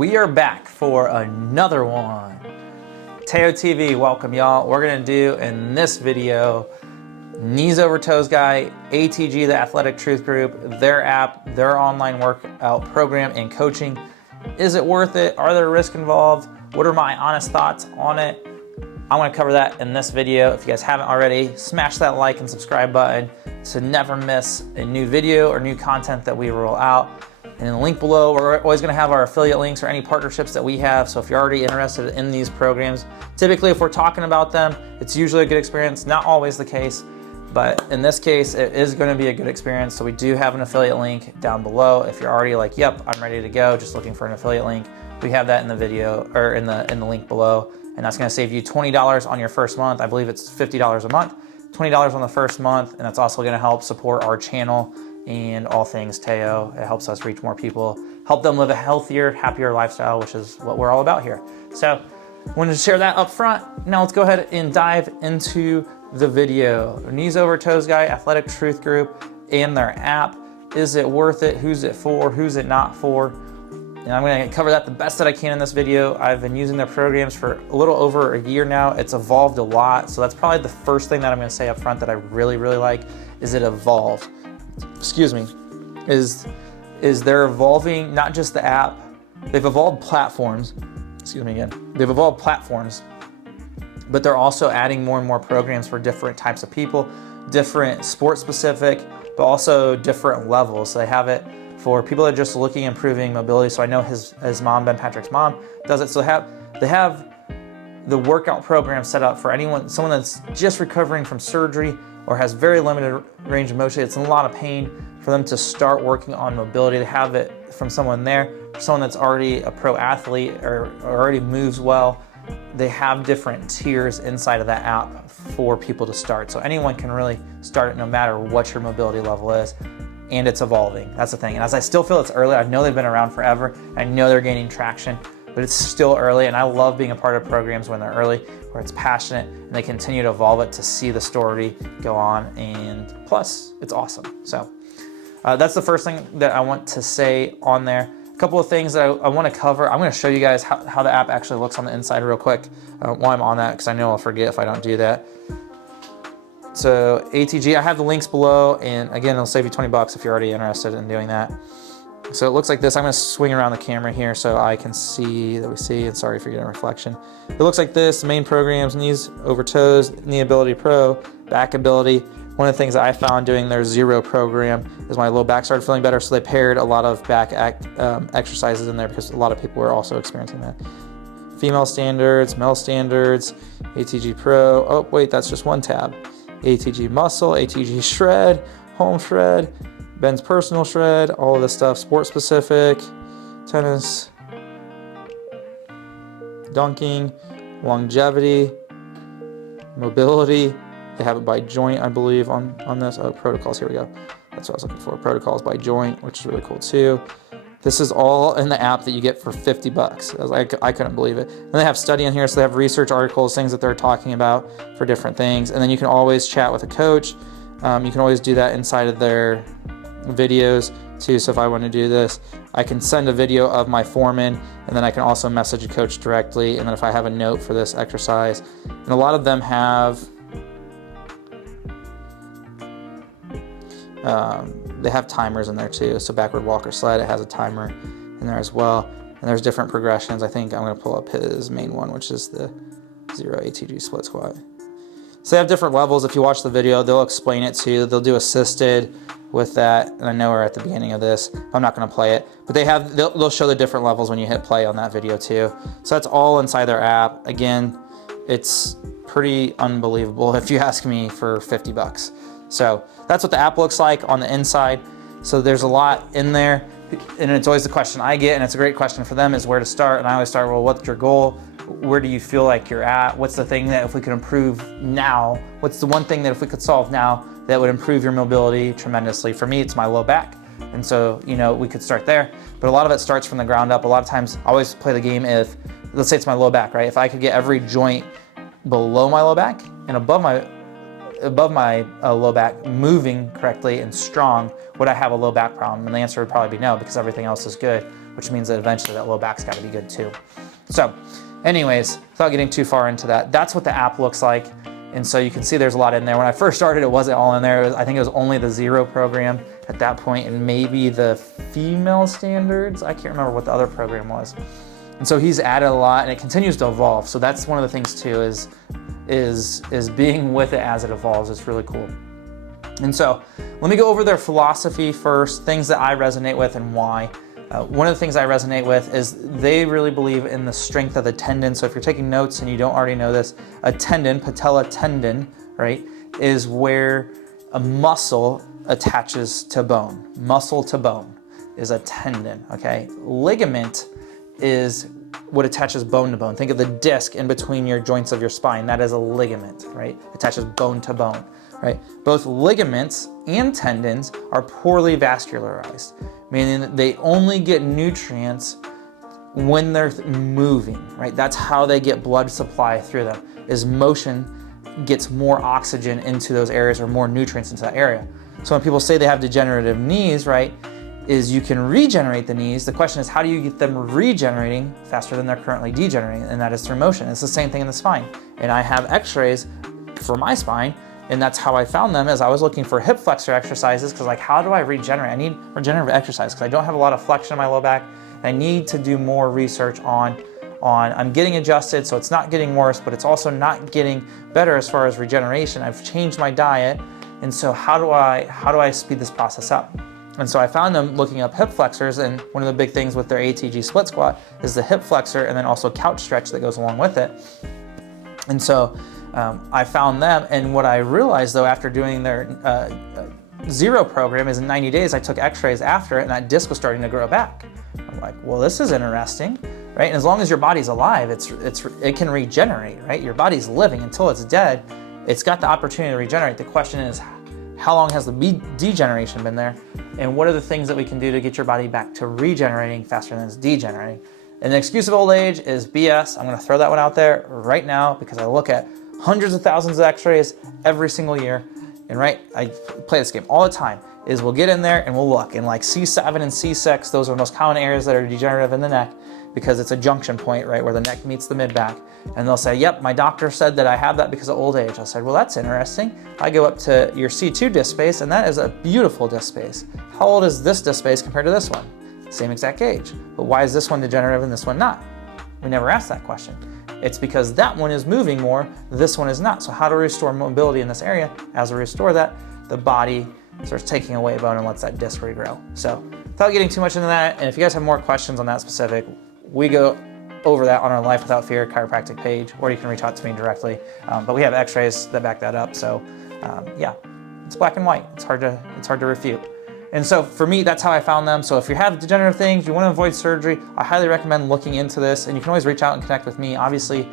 We are back for another one. Teo TV, welcome y'all. We're gonna do in this video, Kneesovertoesguy, ATG, the Athletic Truth Group, their app, their online workout program and coaching. Is it worth it? Are there risks involved? What are my honest thoughts on it? I want to cover that in this video. If you guys haven't already, smash that like and subscribe button to never miss a new video or new content that we roll out. And in the link below, we're always gonna have our affiliate links or any partnerships that we have. So if you're already interested in these programs, typically if we're talking about them, it's usually a good experience. Not always the case, but in this case, it is gonna be a good experience. So we do have an affiliate link down below. If you're already like, yep, I'm ready to go, just looking for an affiliate link, we have that in the video or in the link below. And that's gonna save you $20 on your first month. I believe it's $50 a month, $20 on the first month. And that's also gonna help support our channel and all things Teo. It helps us reach more people, help them live a healthier, happier lifestyle, which is what we're all about here. So wanted to share that up front. Now let's go ahead and dive into the video. Kneesovertoesguy, Athletic Truth Group, and their app. Is it worth it? Who's it for? Who's it not for? And I'm gonna cover that the best that I can in this video. I've been using their programs for a little over a year now. It's evolved a lot. So that's probably the first thing that I'm gonna say up front that I really, really like, is it evolved. Excuse me, is they're evolving not just the app, they've evolved platforms, excuse me again, they've evolved platforms, but they're also adding more and more programs for different types of people, different sport specific, but also different levels. So they have it for people that are just looking at improving mobility. So I know his mom, Ben Patrick's mom, does it. So they have the workout program set up for someone that's just recovering from surgery or has very limited range of motion, it's in a lot of pain, for them to start working on mobility. They have it from someone there, someone that's already a pro athlete or already moves well. They have different tiers inside of that app for people to start. So anyone can really start it no matter what your mobility level is, and it's evolving. That's the thing. And as I still feel it's early, I know they've been around forever. I know they're gaining traction, but it's still early, and I love being a part of programs when they're early, where it's passionate, and they continue to evolve it to see the story go on, and plus, it's awesome. So that's the first thing that I want to say on there. A couple of things that I want to cover. I'm going to show you guys how the app actually looks on the inside real quick while I'm on that, because I know I'll forget if I don't do that. So ATG, I have the links below, and again, it'll save you 20 bucks if you're already interested in doing that. So it looks like this. I'm going to swing around the camera here so I can see that we see, and sorry for getting reflection. It looks like this. Main programs: knees over toes, knee ability pro, back ability. One of the things that I found doing their zero program is my low back started feeling better, so they paired a lot of back exercises in there because a lot of people were also experiencing that. Female standards, male standards, ATG pro. Oh wait, that's just one tab. ATG muscle, ATG shred, home shred, Ben's personal shred, all of this stuff, sport specific, tennis, dunking, longevity, mobility. They have it by joint, I believe, on this. Oh, protocols, here we go. That's what I was looking for, protocols by joint, which is really cool too. This is all in the app that you get for 50 bucks. I couldn't believe it. And they have study in here, so they have research articles, things that they're talking about for different things. And then you can always chat with a coach. You can always do that inside of their videos too. So if I want to do this, I can send a video of my foreman, and then I can also message a coach directly. And then if I have a note for this exercise, and a lot of them have they have timers in there too. So backward walker sled, it has a timer in there as well. And there's different progressions. I think I'm going to pull up his main one, which is the 0 ATG split squat. So they have different levels. If you watch the video, they'll explain it too. They'll do assisted with that. And I know we're at the beginning of this. I'm not going to play it, but they'll show the different levels when you hit play on that video too. So that's all inside their app. Again, it's pretty unbelievable if you ask me, for 50 bucks. So that's what the app looks like on the inside. So there's a lot in there, and it's always the question I get, and it's a great question for them, is where to start. And I always start, well, what's your goal? Where do you feel like you're at? What's the thing that if we could improve now? What's the one thing that if we could solve now that would improve your mobility tremendously? For me, it's my low back. And so, we could start there. But a lot of it starts from the ground up. A lot of times I always play the game if, let's say it's my low back, right? If I could get every joint below my low back and above my above my low back moving correctly and strong, would I have a low back problem? And the answer would probably be no, because everything else is good, which means that eventually that low back's got to be good too. So anyways, without getting too far into that, that's what the app looks like. And so you can see there's a lot in there. When I first started, it wasn't all in there. I think it was only the Zero program at that point, and maybe the female standards. I can't remember what the other program was. And so he's added a lot, and it continues to evolve. So that's one of the things too, is being with it as it evolves. It's really cool. And so let me go over their philosophy first, things that I resonate with and why. One of the things I resonate with is they really believe in the strength of the tendon. So if you're taking notes and you don't already know this, a tendon, patella tendon, right, is where a muscle attaches to bone. Muscle to bone is a tendon, okay? Ligament is what attaches bone to bone. Think of the disc in between your joints of your spine. That is a ligament, right? Attaches bone to bone, right? Both ligaments and tendons are poorly vascularized, meaning that they only get nutrients when they're moving, right? That's how they get blood supply through them, is motion gets more oxygen into those areas or more nutrients into that area. So when people say they have degenerative knees, right, is you can regenerate the knees. The question is, how do you get them regenerating faster than they're currently degenerating? And that is through motion. It's the same thing in the spine. And I have x-rays for my spine, and that's how I found them, as I was looking for hip flexor exercises, because like, how do I regenerate? I need regenerative exercise because I don't have a lot of flexion in my low back. I need to do more research on I'm getting adjusted, so it's not getting worse, but it's also not getting better as far as regeneration. I've changed my diet, and so how do I speed this process up? And so I found them looking up hip flexors, and one of the big things with their ATG split squat is the hip flexor and then also couch stretch that goes along with it. And so I found them, and what I realized though after doing their Zero program is in 90 days I took x-rays after it, and that disc was starting to grow back. I'm like, well, this is interesting, right? And as long as your body's alive, it can regenerate, right? Your body's living until it's dead. It's got the opportunity to regenerate. The question is, how long has the degeneration been there? And what are the things that we can do to get your body back to regenerating faster than it's degenerating? And the excuse of old age is BS. I'm gonna throw that one out there right now because I look at hundreds of thousands of x-rays every single year. And right, I play this game all the time, is we'll get in there and we'll look. And like C7 and C6, those are the most common areas that are degenerative in the neck because it's a junction point, right, where the neck meets the mid-back. And they'll say, yep, my doctor said that I have that because of old age. I said, well, that's interesting. I go up to your C2 disc space, and that is a beautiful disc space. How old is this disc space compared to this one? Same exact age. But why is this one degenerative and this one not? We never asked that question. It's because that one is moving more, this one is not. So how to restore mobility in this area? As we restore that, the body starts taking away bone and lets that disc regrow. So without getting too much into that, and if you guys have more questions on that specific, we go over that on our Life Without Fear chiropractic page, or you can reach out to me directly. But we have x-rays that back that up. So yeah, it's black and white. It's hard to refute. And so for me, that's how I found them. So if you have degenerative things, you want to avoid surgery, I highly recommend looking into this. And you can always reach out and connect with me. Obviously,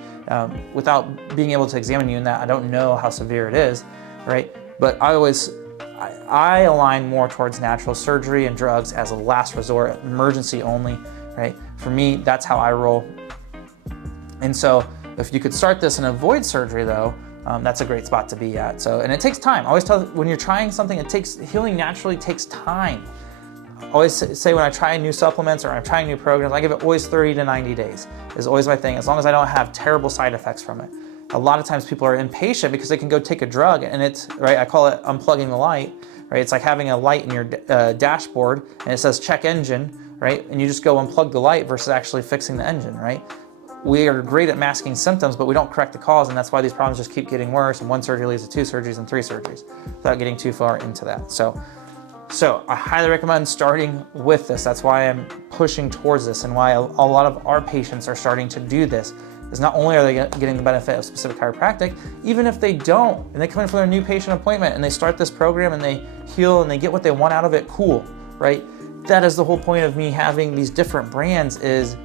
without being able to examine you in that, I don't know how severe it is, right? But I align more towards natural surgery and drugs as a last resort, emergency only, right? For me, that's how I roll. And so if you could start this and avoid surgery though, that's a great spot to be at. So, and it takes time. I always tell, when you're trying something, healing naturally takes time. I always say when I try new supplements or I'm trying new programs, I give it always 30 to 90 days is always my thing, as long as I don't have terrible side effects from it. A lot of times people are impatient because they can go take a drug and it's, right, I call it unplugging the light, right? It's like having a light in your dashboard and it says check engine, right? And you just go unplug the light versus actually fixing the engine, right? We are great at masking symptoms, but we don't correct the cause, and that's why these problems just keep getting worse, and one surgery leads to 2 surgeries and 3 surgeries without getting too far into that. So I highly recommend starting with this. That's why I'm pushing towards this, and why a lot of our patients are starting to do this, is not only are they getting the benefit of specific chiropractic, even if they don't, and they come in for their new patient appointment, and they start this program, and they heal, and they get what they want out of it, cool, right? That is the whole point of me having these different brands is,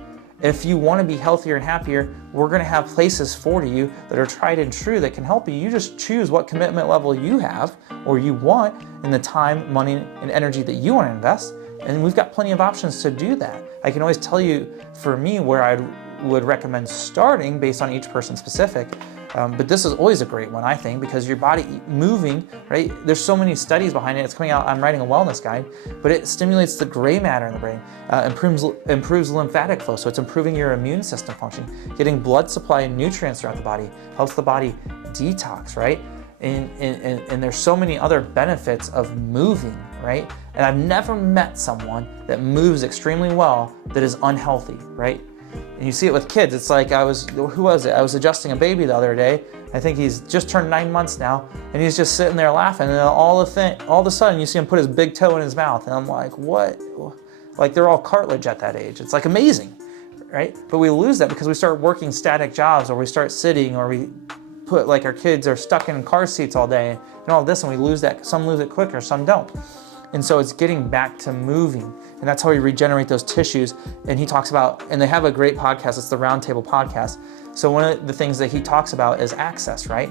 if you want to be healthier and happier, we're going to have places for you that are tried and true that can help you. You just choose what commitment level you have or you want in the time, money, and energy that you want to invest. And we've got plenty of options to do that. I can always tell you, for me, where I would recommend starting based on each person specific. But this is always a great one, I think, because your body moving, right? There's so many studies behind it. It's coming out. I'm writing a wellness guide, but it stimulates the gray matter in the brain, improves lymphatic flow. So it's improving your immune system function, getting blood supply and nutrients throughout the body, helps the body detox, right? And there's so many other benefits of moving, right? And I've never met someone that moves extremely well that is unhealthy, right? And you see it with kids. It's like I was adjusting a baby the other day. I think he's just turned 9 months now, and he's just sitting there laughing, and all of a sudden you see him put his big toe in his mouth, and I'm like, what? Like they're all cartilage at that age. It's like amazing, right? But we lose that because we start working static jobs, or we start sitting, or we put, like, our kids are stuck in car seats all day and all this, and we lose that. Some lose it quicker, some don't. And so it's getting back to moving, and that's how we regenerate those tissues. And he talks about, and they have a great podcast, it's the Roundtable podcast. So one of the things that he talks about is access, right?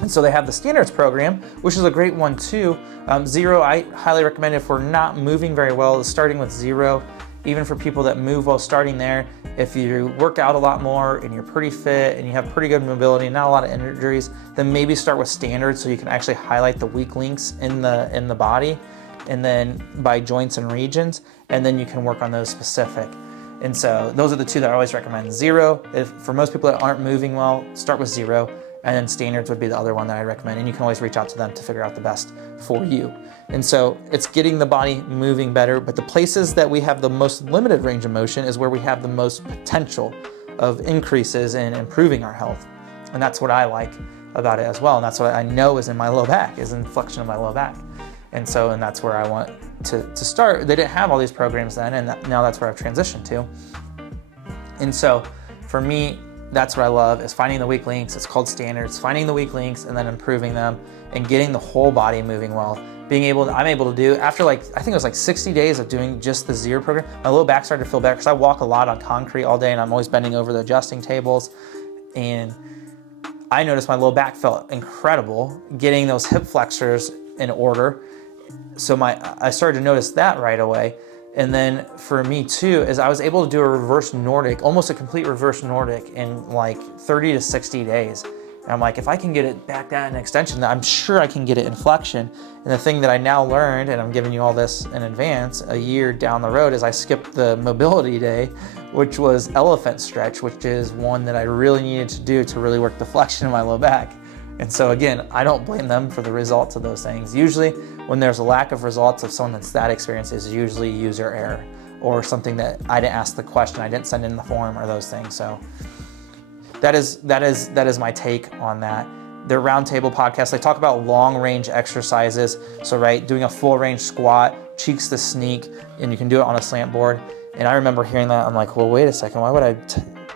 And so they have the standards program, which is a great one too. Zero, I highly recommend if we're not moving very well, starting with zero, even for people that move well, starting there. If you work out a lot more and you're pretty fit and you have pretty good mobility and not a lot of injuries, then maybe start with standards so you can actually highlight the weak links in the body, and then by joints and regions, and then you can work on those specific. And so those are the two that I always recommend. Zero, if for most people that aren't moving well, start with zero, and then standards would be the other one that I recommend, and you can always reach out to them to figure out the best for you. And so it's getting the body moving better, but the places that we have the most limited range of motion is where we have the most potential of increases in improving our health. And that's what I like about it as well, and that's what I know is in my low back, is in flexion of my low back. And that's where I want to start. They didn't have all these programs then, and now that's where I've transitioned to. And so for me, that's what I love, is finding the weak links. It's called standards, finding the weak links and then improving them and getting the whole body moving well. I'm able to do, after I think it was 60 days of doing just the zero program, my low back started to feel better because I walk a lot on concrete all day and I'm always bending over the adjusting tables. And I noticed my low back felt incredible, getting those hip flexors in order. So I started to notice that right away. And then for me too, is I was able to do a reverse Nordic, almost a complete reverse Nordic in 30 to 60 days. And I'm like, if I can get it back down in extension, I'm sure I can get it in flexion. And the thing that I now learned, and I'm giving you all this in advance, a year down the road, is I skipped the mobility day, which was elephant stretch, which is one that I really needed to do to really work the flexion of my low back. And so again, I don't blame them for the results of those things. Usually when there's a lack of results of someone that's that experienced, is usually user error or something that I didn't ask the question, I didn't send in the form, or those things. So that is my take on that. Their Roundtable podcast, they talk about long range exercises. So right, doing a full range squat, cheeks to sneak, and you can do it on a slant board. And I remember hearing that, I'm like, well, wait a second, why would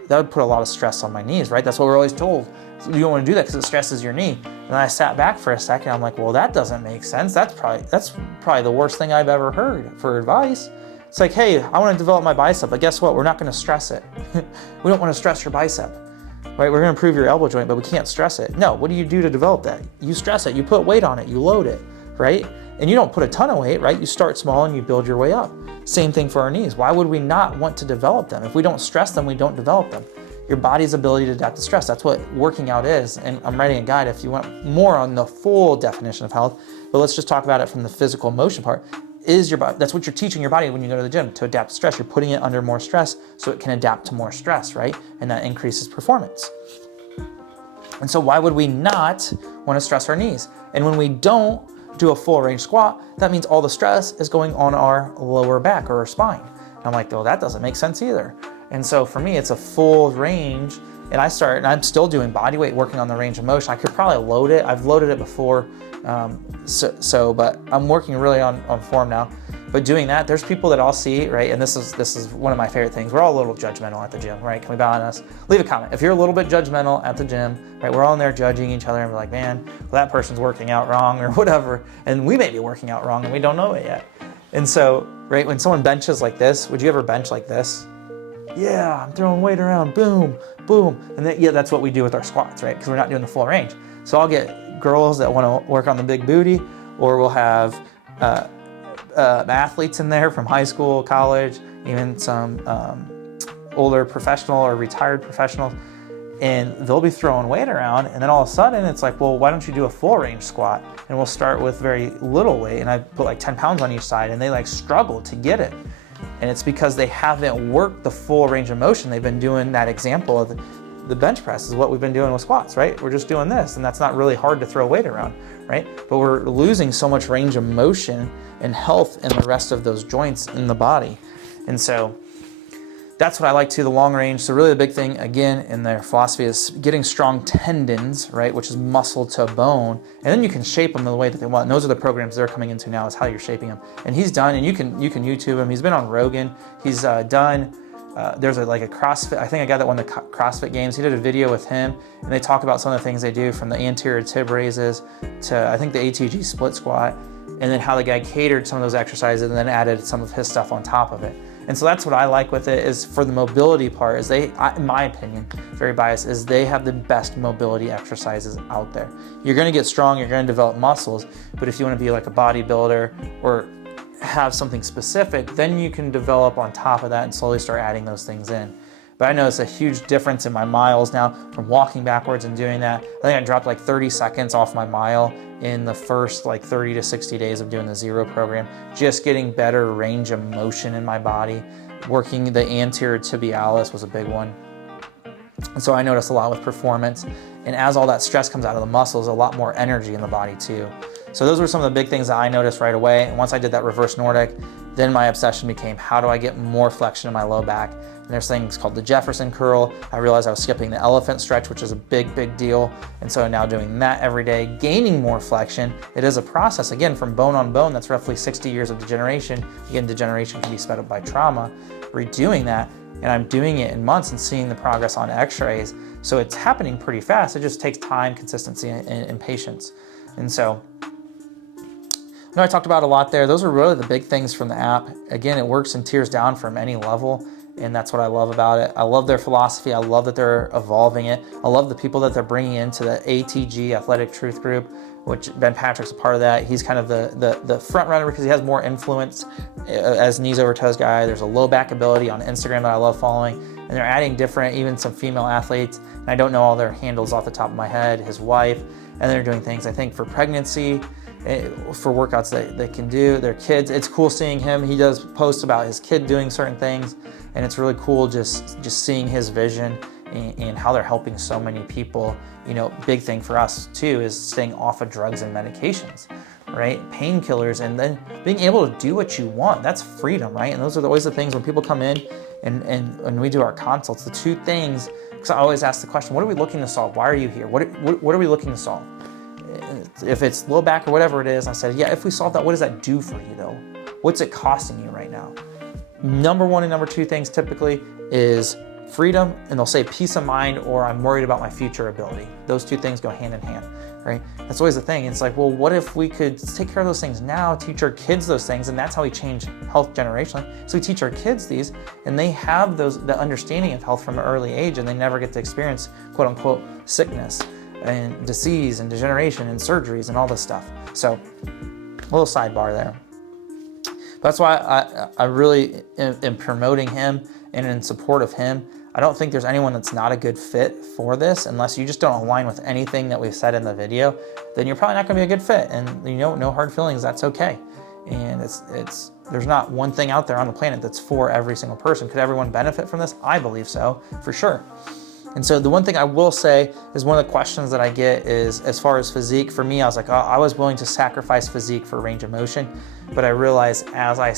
that would put a lot of stress on my knees, right? That's what we're always told. You don't want to do that because it stresses your knee. And then I sat back for a second. I'm like, well, that doesn't make sense. That's probably the worst thing I've ever heard for advice. It's like, hey, I want to develop my bicep, but guess what? We're not going to stress it. We don't want to stress your bicep, right? We're going to improve your elbow joint, but we can't stress it. No, what do you do to develop that? You stress it. You put weight on it. You load it, right? And you don't put a ton of weight, right? You start small and you build your way up. Same thing for our knees. Why would we not want to develop them? If we don't stress them, we don't develop them. Your body's ability to adapt to stress. That's what working out is. And I'm writing a guide if you want more on the full definition of health, but let's just talk about it from the physical motion part. Is your body, that's what you're teaching your body when you go to the gym, to adapt to stress. You're putting it under more stress so it can adapt to more stress, right? And that increases performance. And so why would we not want to stress our knees? And when we don't do a full range squat, that means all the stress is going on our lower back or our spine. And I'm like, well, that doesn't make sense either. And so for me, it's a full range, and I'm still doing body weight, working on the range of motion. I could probably load it. I've loaded it before, but I'm working really on form now. But doing that, there's people that I'll see, right? And this is one of my favorite things. We're all a little judgmental at the gym, right? Can we bow on us? Leave a comment. If you're a little bit judgmental at the gym, right? We're all in there judging each other and we're like, man, well, that person's working out wrong or whatever. And we may be working out wrong and we don't know it yet. And so, right, when someone benches like this, would you ever bench like this? Yeah, I'm throwing weight around, boom, boom. And then, that's what we do with our squats, right? Because we're not doing the full range. So I'll get girls that want to work on the big booty, or we'll have athletes in there from high school, college, even some older professional or retired professionals. and they'll be throwing weight around, and then all of a sudden it's like, well, why don't you do a full range squat? And we'll start with very little weight, and I put like 10 pounds on each side, and they like struggle to get it. And it's because they haven't worked the full range of motion. They've been doing that example of the bench press is what we've been doing with squats, right? We're just doing this, and that's not really hard to throw weight around, right? But we're losing so much range of motion and health in the rest of those joints in the body. And so that's what I like too, the long range. So really the big thing, again, in their philosophy is getting strong tendons, right, which is muscle to bone, and then you can shape them the way that they want. And those are the programs they're coming into now, is how you're shaping them. And he's done, and you can YouTube him. He's been on Rogan. He's done, there's like a CrossFit, I think a guy that won the CrossFit Games. He did a video with him, and they talk about some of the things they do, from the anterior tib raises to I think the ATG split squat, and then how the guy catered some of those exercises and then added some of his stuff on top of it. And so that's what I like with it, is for the mobility part, is they, in my opinion, very biased, is they have the best mobility exercises out there. You're gonna get strong, you're gonna develop muscles, but if you wanna be like a bodybuilder or have something specific, then you can develop on top of that and slowly start adding those things in. But I notice a huge difference in my miles now from walking backwards and doing that. I think I dropped like 30 seconds off my mile in the first like 30 to 60 days of doing the zero program, just getting better range of motion in my body. Working the anterior tibialis was a big one. And so I noticed a lot with performance. And as all that stress comes out of the muscles, a lot more energy in the body too. So those were some of the big things that I noticed right away. And once I did that reverse Nordic, then my obsession became, how do I get more flexion in my low back? And there's things called the Jefferson curl. I realized I was skipping the elephant stretch, which is a big, big deal. And so now doing that every day, gaining more flexion. It is a process, again, from bone on bone. That's roughly 60 years of degeneration. Again, degeneration can be sped up by trauma. Redoing that, and I'm doing it in months and seeing the progress on x-rays. So it's happening pretty fast. It just takes time, consistency, and patience. And so, I know I talked about a lot there. Those are really the big things from the app. Again, it works and tears down from any level, and that's what I love about it. I love their philosophy. I love that they're evolving it. I love the people that they're bringing into the ATG Athletic Truth Group, which Ben Patrick's a part of that. He's kind of the front runner because he has more influence as Kneesovertoesguy. There's a low back ability on Instagram that I love following, and they're adding different, even some female athletes. And I don't know all their handles off the top of my head, his wife, and they're doing things, I think, for pregnancy, for workouts that they can do, their kids. It's cool seeing him. He does posts about his kid doing certain things, and it's really cool just seeing his vision and how they're helping so many people. You know, big thing for us too is staying off of drugs and medications, right? Painkillers, and then being able to do what you want. That's freedom, right? And those are always the things when people come in and we do our consults, the two things, because I always ask the question, what are we looking to solve? Why are you here? What are we looking to solve? If it's low back or whatever it is, I said, yeah, if we solve that, what does that do for you though? What's it costing you right now? Number one and number two things typically is freedom, and they'll say peace of mind, or I'm worried about my future ability. Those two things go hand in hand, right? That's always the thing. It's like, well, what if we could take care of those things now, teach our kids those things, and that's how we change health generationally. So we teach our kids these, and they have the understanding of health from an early age, and they never get to experience quote unquote sickness and disease and degeneration and surgeries and all this stuff. So a little sidebar there. That's why I really am promoting him and in support of him. I don't think there's anyone that's not a good fit for this, unless you just don't align with anything that we've said in the video. Then you're probably not going to be a good fit, and you know, no hard feelings. That's okay. And there's not one thing out there on the planet that's for every single person. Could everyone benefit from this? I believe so, for sure. And so the one thing I will say is, one of the questions that I get is, as far as physique, for me, I was like, oh, I was willing to sacrifice physique for range of motion. But I realized as I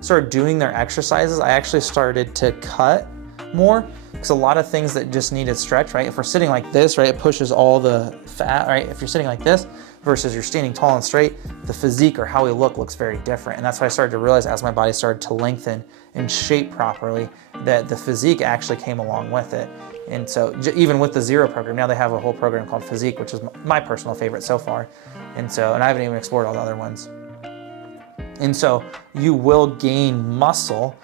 started doing their exercises, I actually started to cut more, because a lot of things that just needed stretch, right? If we're sitting like this, right, it pushes all the fat, right? If you're sitting like this versus you're standing tall and straight, the physique or how we looks very different. And that's what I started to realize as my body started to lengthen and shape properly, that the physique actually came along with it. And so even with the zero program, now they have a whole program called Physique, which is my personal favorite so far. And I haven't even explored all the other ones. And so you will gain muscle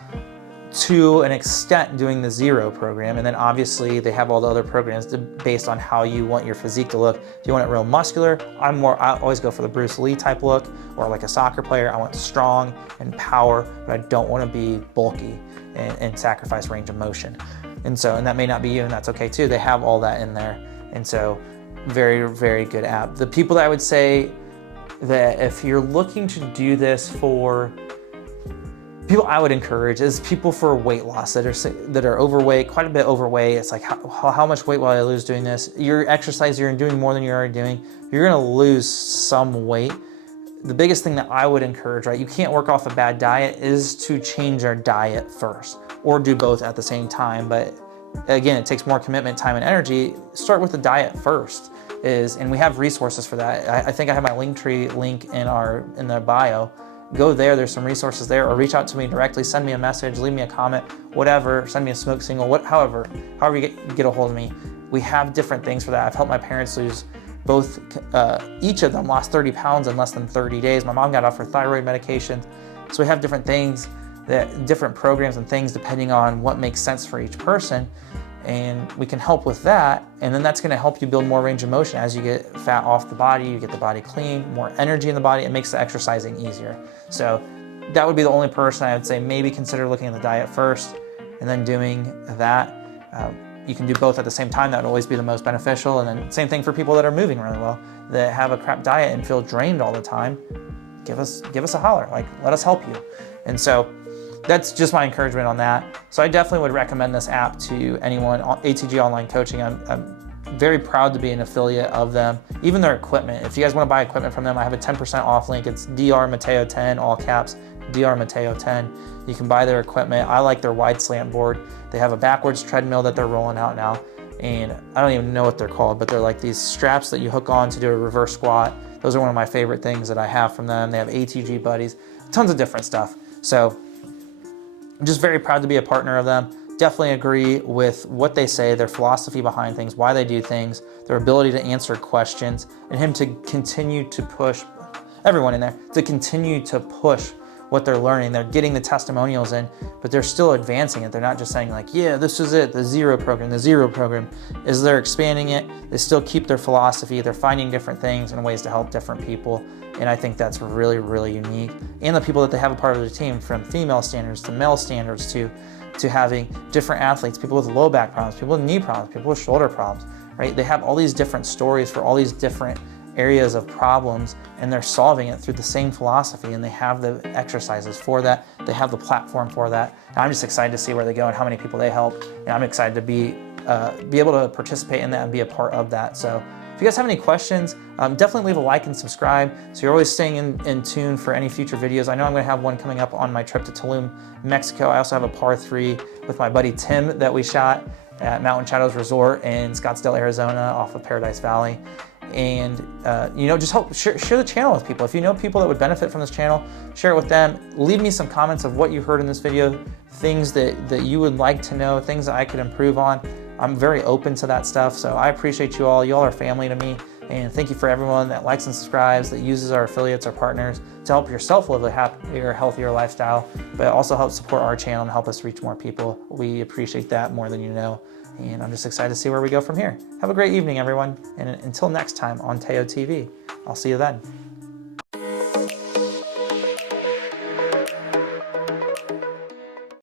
to an extent doing the zero program. And then obviously they have all the other programs based on how you want your physique to look. If you want it real muscular, I always go for the Bruce Lee type look, or like a soccer player. I want strong and power, but I don't want to be bulky and sacrifice range of motion. And that may not be you, and that's okay too. They have all that in there. And so very, very good app. The people that I would say that if you're looking to do this for, people I would encourage is people for weight loss that are overweight, quite a bit overweight. It's like, how much weight will I lose doing this? You're exercising, you're doing more than you're already doing. You're gonna lose some weight. The biggest thing that I would encourage, right, you can't work off a bad diet, is to change our diet first, or do both at the same time. But again, it takes more commitment, time, and energy. Start with the diet first, and we have resources for that. I think I have my Linktree link in the bio. Go there, there's some resources there, or reach out to me directly, send me a message, leave me a comment, whatever, send me a smoke signal, however you get a hold of me. We have different things for that. I've helped my parents lose both, each of them lost 30 pounds in less than 30 days. My mom got off her thyroid medication. So we have different things, different programs and things depending on what makes sense for each person. And we can help with that. And then that's gonna help you build more range of motion. As you get fat off the body, you get the body clean, more energy in the body, it makes the exercising easier. So that would be the only person I would say maybe consider looking at the diet first and then doing that. You can do both at the same time. That would always be the most beneficial. And then same thing for people that are moving really well, that have a crap diet and feel drained all the time. Give us a holler, like, let us help you. And so that's just my encouragement on that. So I definitely would recommend this app to anyone. ATG Online Coaching, I'm very proud to be an affiliate of them. Even their equipment, if you guys want to buy equipment from them, I have a 10% off link. It's drmateo10, all caps, drmateo10. You can buy their equipment. I like their wide slant board. They have a backwards treadmill that they're rolling out now. And I don't even know what they're called, but they're like these straps that you hook on to do a reverse squat. Those are one of my favorite things that I have from them. They have ATG buddies, tons of different stuff. So I'm just very proud to be a partner of them. Definitely agree with what they say, their philosophy behind things, why they do things, their ability to answer questions, and him to continue to push, everyone in there, to continue to push what they're learning. They're getting the testimonials in, but they're still advancing it. They're not just saying like, yeah, this is it, the zero program is they're expanding it. They still keep their philosophy. They're finding different things and ways to help different people. And I think that's really, really unique. And the people that they have a part of their team, from female standards to male standards to having different athletes, people with low back problems, people with knee problems, people with shoulder problems, right? They have all these different stories for all these different areas of problems, and they're solving it through the same philosophy, and they have the exercises for that. They have the platform for that. And I'm just excited to see where they go and how many people they help. And I'm excited to be able to participate in that and be a part of that. So if you guys have any questions, definitely leave a like and subscribe so you're always staying in tune for any future videos. I know I'm gonna have one coming up on my trip to Tulum, Mexico. I also have a par 3 with my buddy Tim that we shot at Mountain Shadows Resort in Scottsdale, Arizona, off of Paradise Valley. And just help share the channel with people. If you know people that would benefit from this channel, share it with them. Leave me some comments of what you heard in this video, things that you would like to know, things that I could improve on. I'm very open to that stuff, so I appreciate you all. You all are family to me, and thank you for everyone that likes and subscribes, that uses our affiliates, our partners, to help yourself live a happier, healthier lifestyle, but also help support our channel and help us reach more people. We appreciate that more than you know, and I'm just excited to see where we go from here. Have a great evening, everyone, and until next time on Teo TV, I'll see you then.